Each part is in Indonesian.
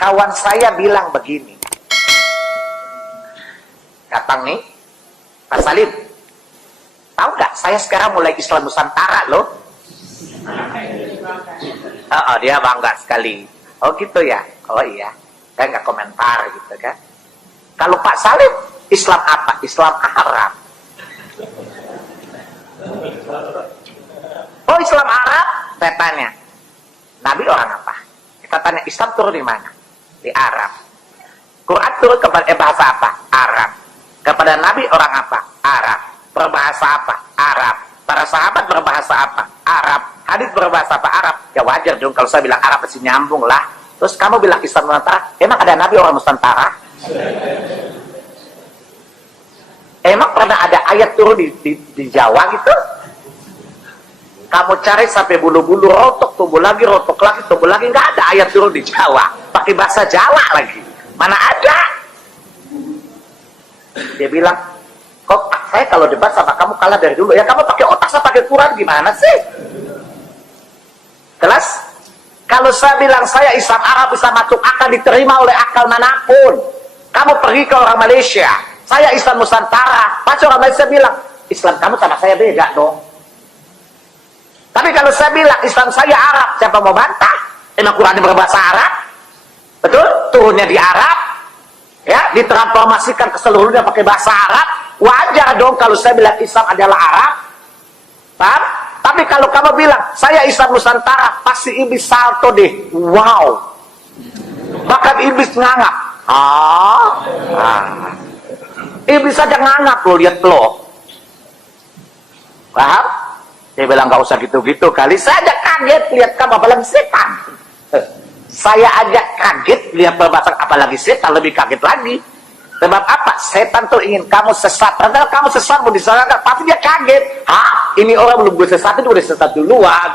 kawan saya bilang begini, datang nih, Pak Salim, tahu nggak saya sekarang mulai Islam Nusantara loh. Dia bangga sekali. Oh gitu ya, oh iya, saya nggak komentar gitu kan. Kalau Pak Salim Islam apa? Islam Arab. Oh Islam Arab? Saya tanya, Nabi orang apa? Kita tanya, Islam turun di mana? Di Arab. Quran turun kepada bahasa apa? Arab. Kepada Nabi orang apa? Arab. Berbahasa apa? Arab. Para sahabat berbahasa apa? Arab. Hadis berbahasa apa? Arab. Ya wajar dong kalau saya bilang Arab pasti nyambung lah. Terus kamu bilang Islam Nusantara, emang ada Nabi orang Nusantara? Emang pernah ada ayat turun di Jawa gitu? Kamu cari sampai bulu-bulu rotok, tumbuh lagi, nggak ada ayat turun di Jawa. Pakai bahasa Jawa lagi. Mana ada? Dia bilang, kok saya kalau debat sama kamu kalah dari dulu. Ya kamu pakai otak, saya pakai Quran, gimana sih? Jelas? Kalau saya bilang saya Islam Arab bisa masuk akal, diterima oleh akal manapun. Kamu pergi ke orang Malaysia, saya Islam Nusantara, pasti orang Malaysia bilang, Islam kamu sama saya beda dong. Tapi kalau saya bilang Islam saya Arab, siapa mau bantah? Emang Qurannya berbahasa Arab? Betul? Turunnya di Arab, ya, ditransformasikan ke seluruhnya pakai bahasa Arab. Wajar dong kalau saya bilang Islam adalah Arab. Paham? Tapi kalau kamu bilang saya Islam Nusantara, pasti iblis salto deh. Wow. Bahkan iblis ngangap. Iblis saja ngangap loh, lihat lo. Paham? Dia bilang nggak usah gitu-gitu kali. Saya aja kaget lihat kamu apalagi setan. Saya aja kaget lihat berbahasa apalagi setan, lebih kaget lagi. Sebab apa? Setan tuh ingin kamu sesat. Padahal kamu sesat mau disalahkan, pasti dia kaget. Ini orang belum gue sesat, itu udah sesat duluan.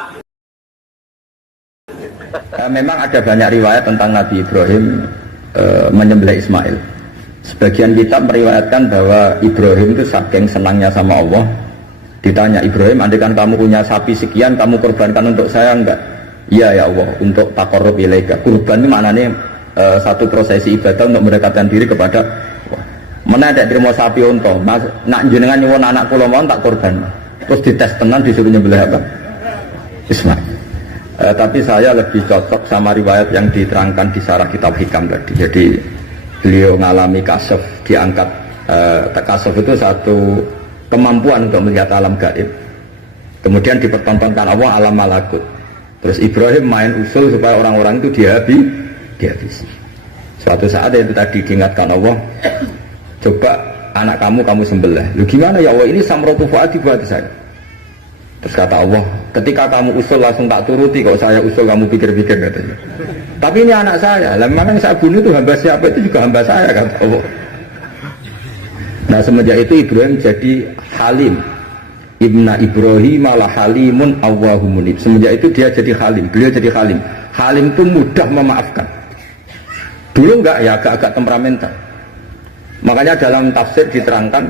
Memang ada banyak riwayat tentang Nabi Ibrahim menyembelih Ismail. Sebagian kitab meriwayatkan bahwa Ibrahim itu saking senangnya sama Allah, ditanya, Ibrahim, andaikan kamu punya sapi sekian, kamu korbankan untuk saya enggak? Iya ya Allah, untuk taqarrub ilaika. Kurban itu maknanya satu prosesi ibadah untuk mendekatkan diri kepada Allah. Mana ada terima sapi unta, nak jenengan nyuwun anak kula mau tak korban. Terus dites tenan disuruh nyembelih apa? Ismail. Tapi saya lebih cocok sama riwayat yang diterangkan di Syarah Kitab Hikam tadi. Jadi beliau ngalami kasaf, diangkat. Kasaf itu satu kemampuan untuk melihat alam gaib, kemudian dipertontonkan Allah alam malakut. Terus Ibrahim main usul supaya orang-orang itu dihabisi. Suatu saat itu tadi diingatkan Allah, coba anak kamu sembelih. Lu gimana ya Allah, ini samratu fuadi buat saya. Terus kata Allah, ketika kamu usul langsung tak turuti, kalau saya usul kamu pikir-pikir katanya. Tapi ini anak saya, lah memang saya bunuh itu hamba siapa, itu juga hamba saya kata Allah. Nah semenjak itu Ibrahim jadi halim. Ibna Ibrahim malah halimun awwahumunib. Semenjak itu dia jadi halim. Beliau jadi halim. Halim itu mudah memaafkan. Dulu enggak ya, agak-agak temperamental. Makanya dalam tafsir diterangkan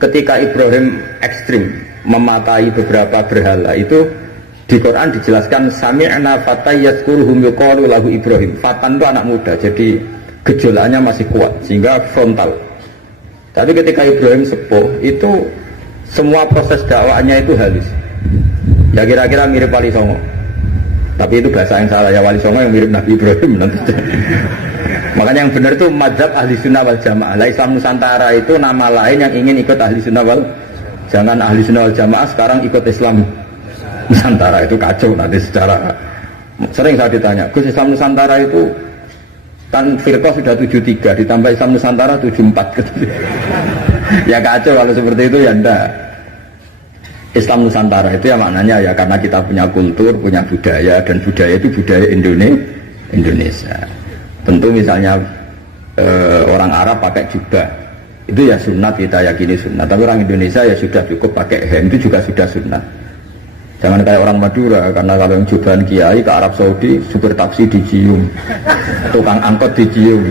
ketika Ibrahim ekstrim mematai beberapa berhala itu di Quran dijelaskan sami'na fatay yazkuruhum yuqalu lahu Ibrahim. Fatan itu anak muda, jadi gejolaknya masih kuat sehingga frontal. Tapi ketika Ibrahim sepuh, itu semua proses dakwahnya itu halus. Ya kira-kira mirip Wali Songo. Tapi itu bahasa yang salah, ya Wali Songo yang mirip Nabi Ibrahim nanti. Makanya yang benar itu mazhab ahli sunnah wal jamaah. Islam Nusantara itu nama lain yang ingin ikut ahli sunnah wal. Jangan ahli sunnah wal jamaah sekarang ikut Islam Nusantara, itu kacau nanti secara. Sering saya ditanya, Gus Islam Nusantara itu kan firqah sudah 73 ditambah Islam Nusantara 74 gitu. Ya kacau kalau seperti itu ya enggak. Islam Nusantara itu ya maknanya ya karena kita punya kultur, punya budaya, dan budaya itu budaya Indonesia. Tentu misalnya orang Arab pakai jubah, itu ya sunat, kita yakini sunat. Tapi orang Indonesia ya sudah cukup pakai hem, itu juga sudah sunat. Jangan kayak orang Madura, karena kalau yang jubahan kiai ke Arab Saudi, supir taksi dicium, tukang angkot dicium,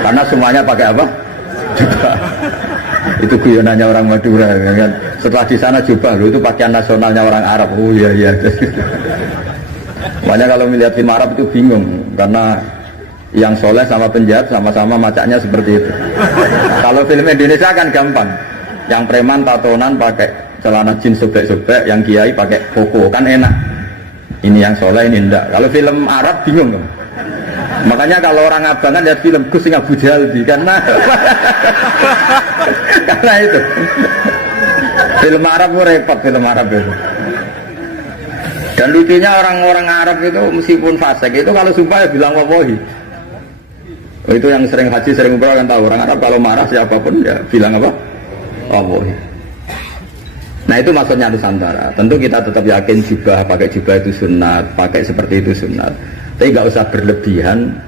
karena semuanya pakai apa? Jubah. Itu guyonannya orang Madura, kan? Setelah di sana jubah, loh, itu pakaian nasionalnya orang Arab. Oh iya. Makanya kalau melihat film Arab itu bingung, karena yang soleh sama penjahat sama-sama macaknya seperti itu. Kalau film Indonesia kan gampang, yang preman tatonan pakai celana jeans sobek-sobek, yang kiai pakai koko, kan enak. Ini yang soleh, ini enggak. Kalau film Arab bingung kan? Makanya kalau orang abangan lihat film Gus sing Abu Jaldi karena karena itu film Arab itu repot, film Arab itu. Dan lucunya orang-orang Arab itu meskipun fasik itu kalau sumpah ya bilang wallahi. Itu yang sering haji, sering umrah kan tahu, orang Arab kalau marah siapapun ya bilang apa? Wallahi. Nah itu maksudnya Nusantara. Tentu kita tetap yakin jubah, pakai jubah itu sunat, pakai seperti itu sunat. Tapi nggak usah berlebihan,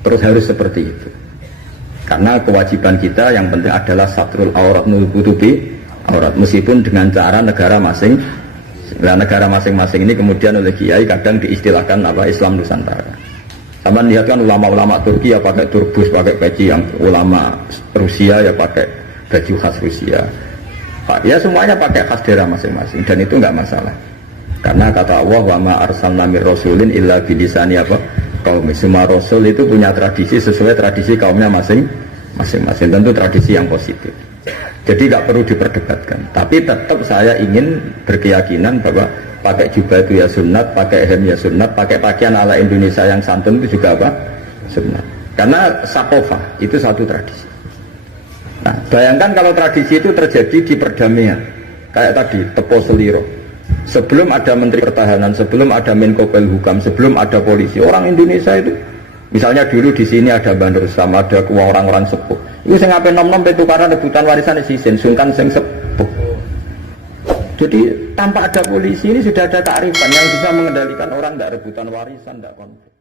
terus harus seperti itu. Karena kewajiban kita yang penting adalah satrul aurat nutupi aurat, meskipun dengan cara negara masing. Nah, negara masing-masing ini kemudian oleh kiai kadang diistilahkan apa Islam Nusantara. Sama lihat kan ulama-ulama Turki ya pakai turbus, pakai peci, yang ulama Rusia ya pakai baju khas Rusia. Ya semuanya pakai khas daerah masing-masing dan itu nggak masalah. Karena kata Allah wa ma arsalna mir rasulin illa bilisani apa kaum. Semua rasul itu punya tradisi sesuai tradisi kaumnya masing-masing. Tentu tradisi yang positif. Jadi nggak perlu diperdebatkan. Tapi tetap saya ingin berkeyakinan bahwa pakai jubah itu ya sunat, pakai hem ya sunat, pakai pakaian ala Indonesia yang santun itu juga apa? Sunat. Karena sakofah itu satu tradisi. Nah, bayangkan kalau tradisi itu terjadi di perdamaian. Kayak tadi, Tepo Seliro. Sebelum ada Menteri Pertahanan, sebelum ada Menko Polhukam, sebelum ada polisi, orang Indonesia itu, misalnya dulu di sini ada Bandar Sam, ada orang-orang sepuh. Itu saya ngapain nom-nom tukaran rebutan warisan sisin, sungkan sing sepuh. Jadi tanpa ada polisi ini sudah ada kearifan yang bisa mengendalikan orang tidak rebutan warisan, tidak konflik.